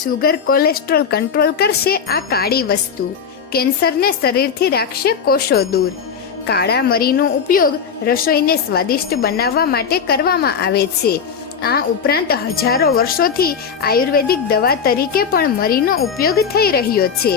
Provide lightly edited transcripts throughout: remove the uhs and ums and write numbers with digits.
Sugar cholesterol control કરશે આ કાળી વસ્તુ, કેન્સરને શરીરથી રાખશે કોષો દૂર। કાળા મરીનો ઉપયોગ રસોઈને સ્વાદિષ્ટ બનાવવા માટે કરવામાં આવે છે। આ ઉપરાંત હજારો વર્ષોથી આયુર્વેદિક દવા તરીકે પણ મરીનો ઉપયોગ થઈ રહ્યો છે।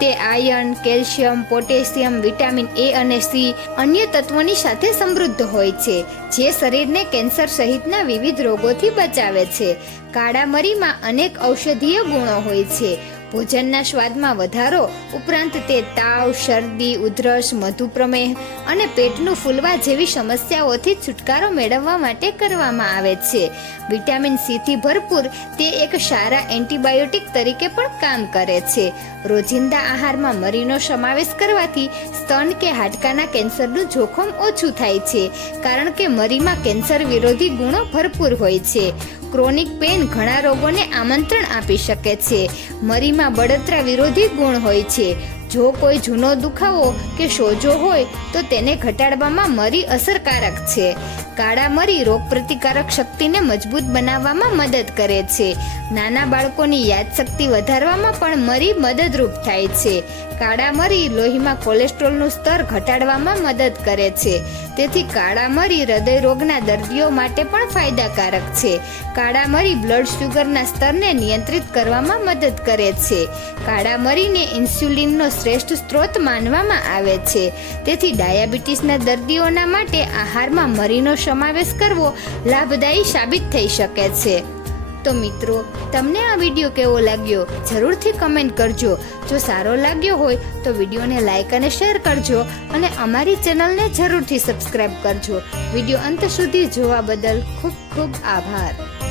તે iron, calcium, potassium, vitamin A અને સી અન્ય તત્વોની સાથે સમૃદ્ધ હોય છે, જે શરીરને કેન્સર સહિતના વિવિધ રોગોથી બચાવે છે। કાળા મરીમાં અનેક ઔષધીય ગુણો હોય છે। ભોજનના સ્વાદમાં વધારો ઉપરાંત તે તાવ, શરદી, ઉધરસ, મધુપ્રમેહ અને પેટનું ફૂલવા જેવી સમસ્યાઓથી છુટકારો મેળવવા માટે કરવામાં આવે છે। વિટામિન સીથી ભરપૂર તે એક સારા એન્ટીબાયોટિક તરીકે પણ કામ કરે છે। રોજિંદા આહારમાં મરીનો સમાવેશ કરવાથી સ્તન કે હાડકાના કેન્સરનું જોખમ ઓછું થાય છે, કારણ કે મરીમાં કેન્સર વિરોધી ગુણો ભરપૂર હોય છે। ક્રોનિક પેઇન ઘણા રોગોને આમંત્રણ આપી શકે છે। મરીમાં બળતરા વિરોધી ગુણ હોય છે। જો કોઈ જૂનો દુખાવો કે સોજો હોય તો તેને ઘટાડવામાં મરી અસરકારક છે। કાળા મરી રોગપ્રતિકારક શક્તિને મજબૂત બનાવવામાં મદદ કરે છે। નાના બાળકોની યાદશક્તિ વધારવામાં પણ મરી મદદરૂપ થાય છે। કાળા મરી લોહીમાં કોલેસ્ટ્રોલનું સ્તર ઘટાડવામાં મદદ કરે છે। તેથી કાળા મરી હૃદય રોગના દર્દીઓ માટે પણ ફાયદાકારક છે। કાળા મરી બ્લડ શુગરના સ્તરને નિયંત્રિત કરવામાં મદદ કરે છે। કાળા મરીને ઇન્સ્યુલિનનો શ્રેષ્ઠ સ્ત્રોત માનવામાં આવે છે। તેથી ડાયાબિટીસના દર્દીઓના માટે આહારમાં મરીનો સમાવેશ કરવો લાભદાયી સાબિત થઈ શકે છે। તો મિત્રો, તમને આ વિડીયો કેવો લાગ્યો જરૂરથી કમેન્ટ કરજો। જો સારો લાગ્યો હોય તો વિડીયોને લાઈક અને શેર કરજો અને અમારી ચેનલને જરૂરથી સબસ્ક્રાઈબ કરજો। વિડીયો અંત સુધી જોવા બદલ ખૂબ ખૂબ આભાર।